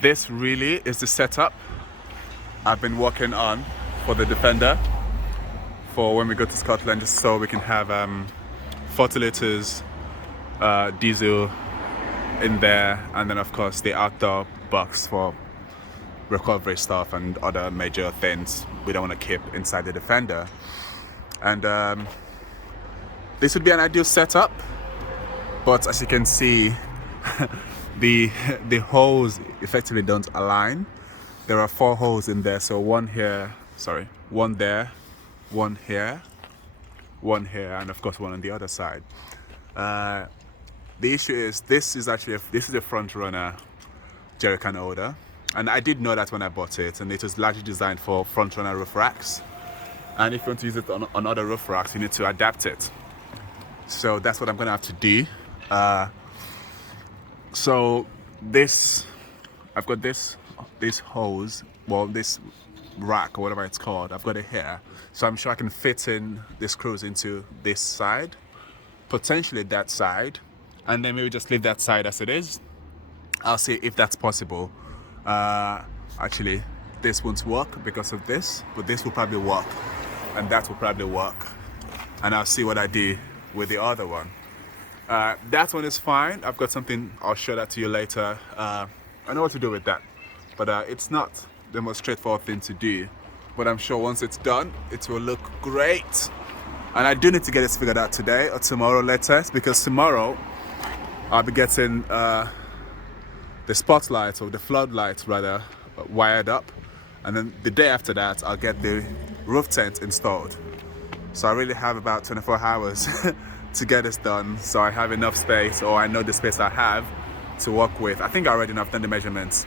This really is the setup I've been working on for the Defender for when we go to Scotland, just so we can have 40 liters diesel in there, and then of course the outdoor box for recovery stuff and other major things we don't want to keep inside the Defender. And this would be an ideal setup, but as you can see, the holes effectively don't align. There are 4 holes in there, so one here, sorry, one there, one here, one here, and of course one on the other side. The issue is this is a front runner jerry can holder, and I did know that when I bought it, and it was largely designed for front runner roof racks. And if you want to use it on other roof racks, you need to adapt it. So that's what I'm gonna have to do. So this, I've got this hose, well, this rack or whatever it's called, I've got it here. So I'm sure I can fit in the screws into this side, potentially that side, and then maybe just leave that side as it is. I'll see if that's possible. Actually, this won't work because of this, but this will probably work, and that will probably work. And I'll see what I do with the other one. That one is fine. I've got something, I'll show that to you later. I know what to do with that, but it's not the most straightforward thing to do. But I'm sure once it's done, it will look great. And I do need to get this figured out today or tomorrow latest, because tomorrow I'll be getting the spotlights, or the floodlights rather, wired up. And then the day after that, I'll get the roof tent installed. So I really have about 24 hours to get this done, so I have enough space, or I know the space I have to work with. I think I already know, I've done the measurements,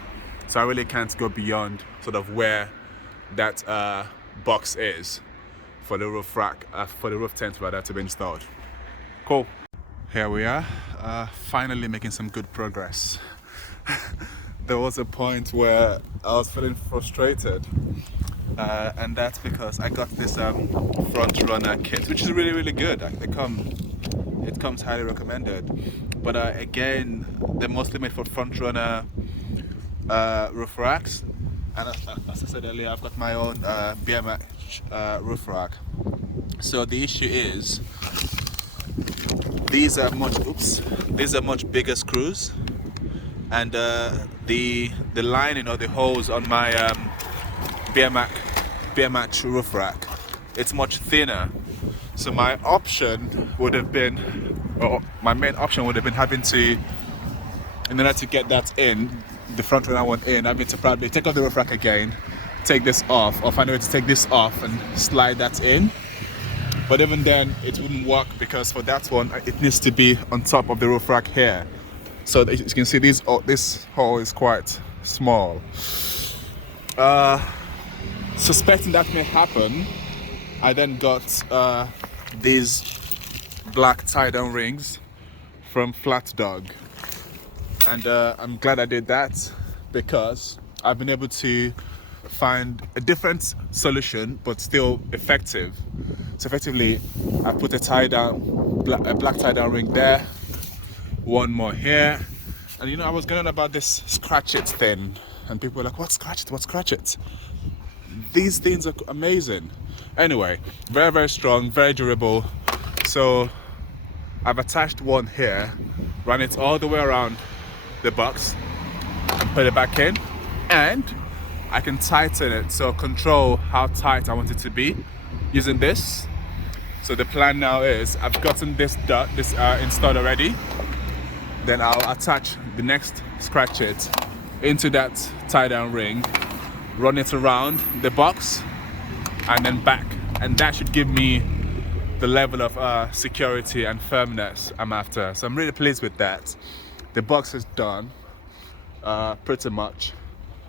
so I really can't go beyond sort of where that box is for the roof rack, for the roof tent rather, to be installed. Cool. Here we are, finally making some good progress. There was a point where I was feeling frustrated, and that's because I got this front runner kit, which is really good. It comes highly recommended, but again, they're mostly made for front runner roof racks, and as I said earlier, I've got my own BMX roof rack. So the issue is these are much bigger screws, and the lining or the holes on my BMX roof rack, it's much thinner. So my option would have been, or my main option would have been having to, in order to get that in, the front runner one in, having to probably take off the roof rack again, take this off, or find a way to take this off and slide that in. But even then, it wouldn't work, because for that one, it needs to be on top of the roof rack here. So as you can see, this hole is quite small. Suspecting that may happen, I then got these black tie-down rings from Flat Dog, and I'm glad I did that, because I've been able to find a different solution but still effective. So effectively, I put a black tie-down ring there, one more here, and I was going on about this scratch it thing, and people were like, "What scratch it? What scratch it?" These things are amazing. Anyway, very strong, very durable. So I've attached one here, run it all the way around the box, and put it back in, and I can tighten it, so control how tight I want it to be using this. So the plan now is, I've gotten this installed already. Then I'll attach the next scratch it into that tie down ring, run it around the box, and then back, and that should give me the level of security and firmness I'm after. So I'm really pleased with that. The box is done pretty much,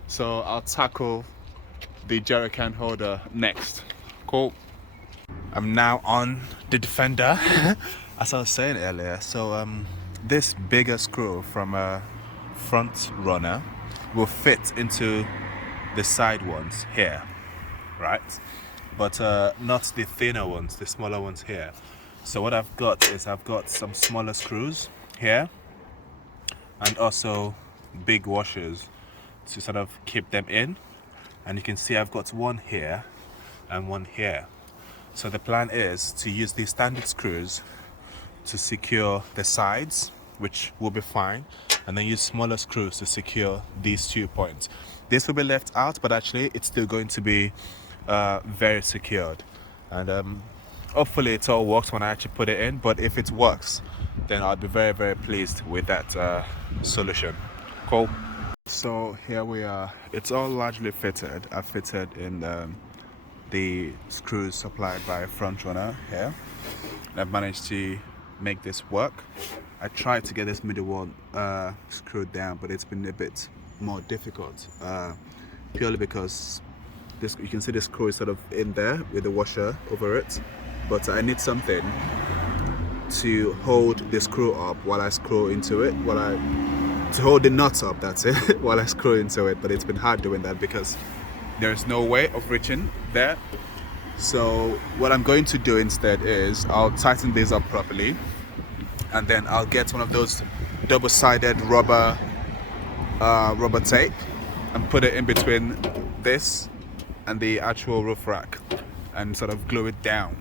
so I'll tackle the jerry can holder next. Cool. I'm now on the Defender, as I was saying earlier. So this bigger screw from a front runner will fit into the side ones here, right? But not the thinner ones, the smaller ones here. So what I've got is some smaller screws here, and also big washers to sort of keep them in. And you can see I've got one here and one here. So the plan is to use these standard screws to secure the sides, which will be fine, and then use smaller screws to secure these 2 points. This will be left out, but actually it's still going to be very secured. And hopefully it all works when I actually put it in, but if it works, then I'll be very, very pleased with that solution. Cool. So here we are. It's all largely fitted. I've fitted in the screws supplied by Front Runner here. I've managed to make this work. I tried to get this middle one screwed down, but it's been a bit more difficult, purely because this, you can see the screw is sort of in there with the washer over it, but I need something to hold the screw up while I screw into it, to hold the nuts up, that's it, while I screw into it. But it's been hard doing that because there's no way of reaching there. So what I'm going to do instead is I'll tighten these up properly, and then I'll get one of those double-sided rubber tape and put it in between this and the actual roof rack and sort of glue it down.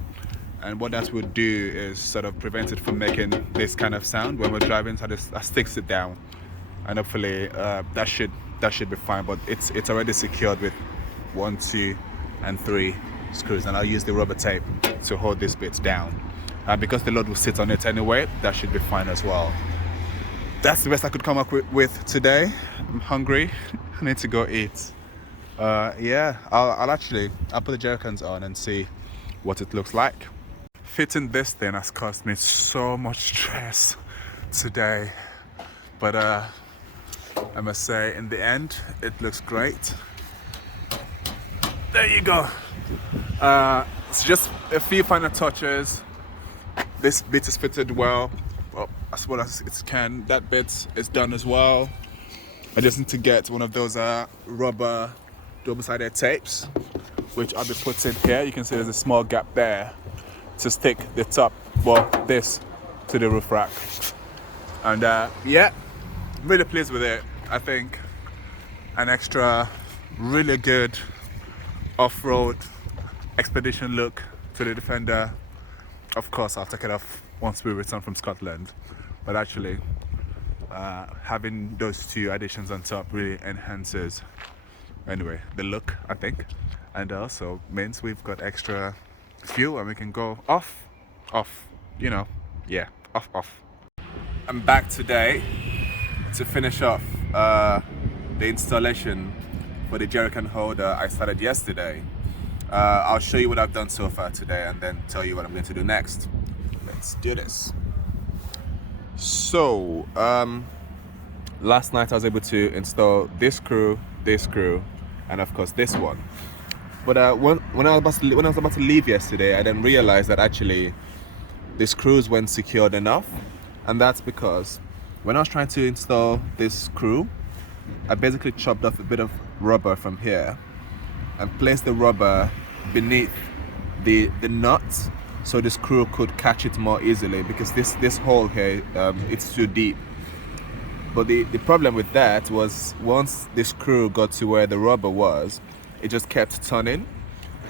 And what that would do is sort of prevent it from making this kind of sound when we're driving, so that sticks it down. And hopefully that should be fine. But it's already secured with 1, 2, and 3 screws, and I'll use the rubber tape to hold this bit down. And because the load will sit on it anyway, that should be fine as well. That's the best I could come up with today. I'm hungry. I need to go eat. Yeah, I'll put the jerry cans on and see what it looks like. Fitting this thing has caused me so much stress today, but I must say, in the end, it looks great. There you go. It's just a few final touches. This bit is fitted well as well as it can. That bit is done as well. I just need to get one of those rubber double-sided tapes, which I'll be putting here. You can see there's a small gap there to stick the top, this to the roof rack. And yeah, really pleased with it. I think an extra really good off-road expedition look to the Defender. Of course, I'll take it off once we return from Scotland, but actually having those 2 additions on top really enhances, anyway, the look, I think, and also means we've got extra fuel and we can go off, you know, yeah, off. I'm back today to finish off the installation for the jerrycan holder I started yesterday. I'll show you what I've done so far today and then tell you what I'm going to do next. Let's do this. So last night I was able to install this screw, and of course this one. But when I was about to leave yesterday, I then realized that actually the screws weren't secured enough, and that's because when I was trying to install this screw, I basically chopped off a bit of rubber from here and placed the rubber beneath the nut so the screw could catch it more easily, because this hole here, it's too deep. But the problem with that was once the screw got to where the rubber was, it just kept turning,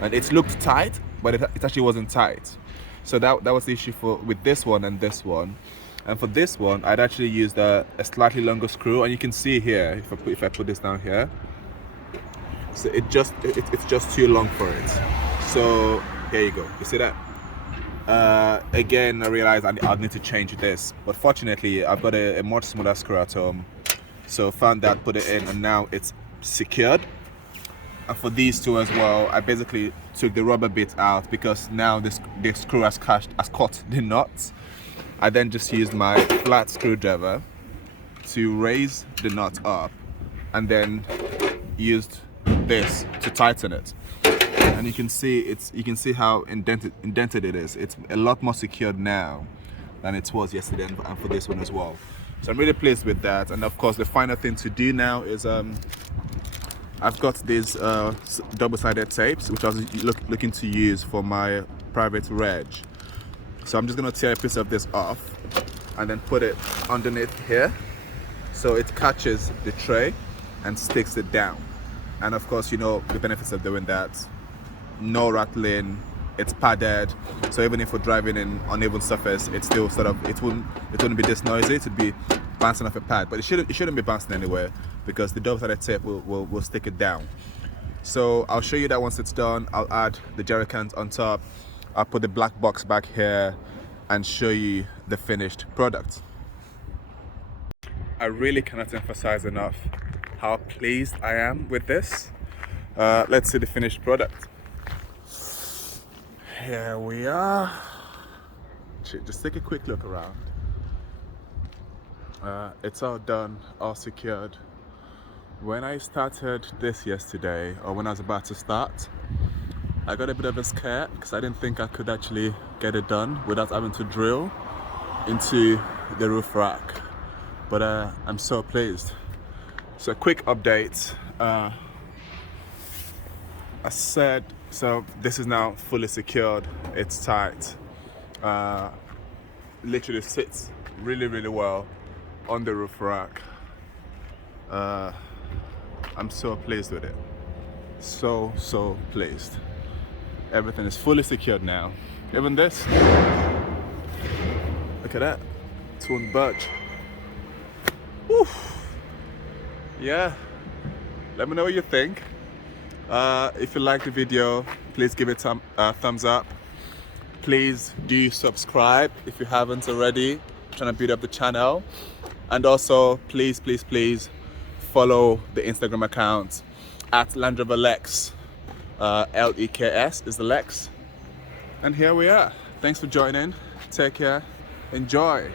and it looked tight, but it actually wasn't tight. So that was the issue with this one and this one. And for this one, I'd actually used a slightly longer screw, and you can see here, if I put this down here, so it's just too long for it. So here you go. You see that? Again, I realized I'd need to change this, but fortunately I've got a much smaller screw at home, so found that, put it in, and now it's secured. And for these 2 as well, I basically took the rubber bit out because now the screw has caught the nuts. I then just used my flat screwdriver to raise the nut up, and then used this to tighten it. And you can see how indented it is. It's a lot more secured now than it was yesterday, and for this one as well. So I'm really pleased with that. And of course, the final thing to do now is I've got these double-sided tapes, which I was looking to use for my private reg. So I'm just going to tear a piece of this off and then put it underneath here so it catches the tray, and sticks it down. And of course, you know the benefits of doing that. No rattling, it's padded, so even if we're driving in uneven surface, it's still sort of, it wouldn't be this noisy. It would be bouncing off a pad, but it shouldn't be bouncing anywhere because the double-sided tape will stick it down. So I'll show you that once it's done. I'll add the jerry cans on top. I'll put the black box back here and show you the finished product. I really cannot emphasize enough how pleased I am with this. Let's see the finished product. Here we are. Just take a quick look around. It's all done, all secured. When I started this yesterday, or when I was about to start, I got a bit of a scare because I didn't think I could actually get it done without having to drill into the roof rack. But I'm so pleased. So a quick update. I said, so this is now fully secured. It's tight. Literally sits really, really well on the roof rack. I'm so pleased with it. So pleased. Everything is fully secured now. Even this. Look at that. It won't budge. Woo. Yeah. Let me know what you think. If you like the video, please give it a thumbs up. Please do subscribe if you haven't already. I'm trying to build up the channel. And also, please follow the Instagram account at LandRoverLex. L-E-K-S is the Lex. And here we are. Thanks for joining. Take care. Enjoy.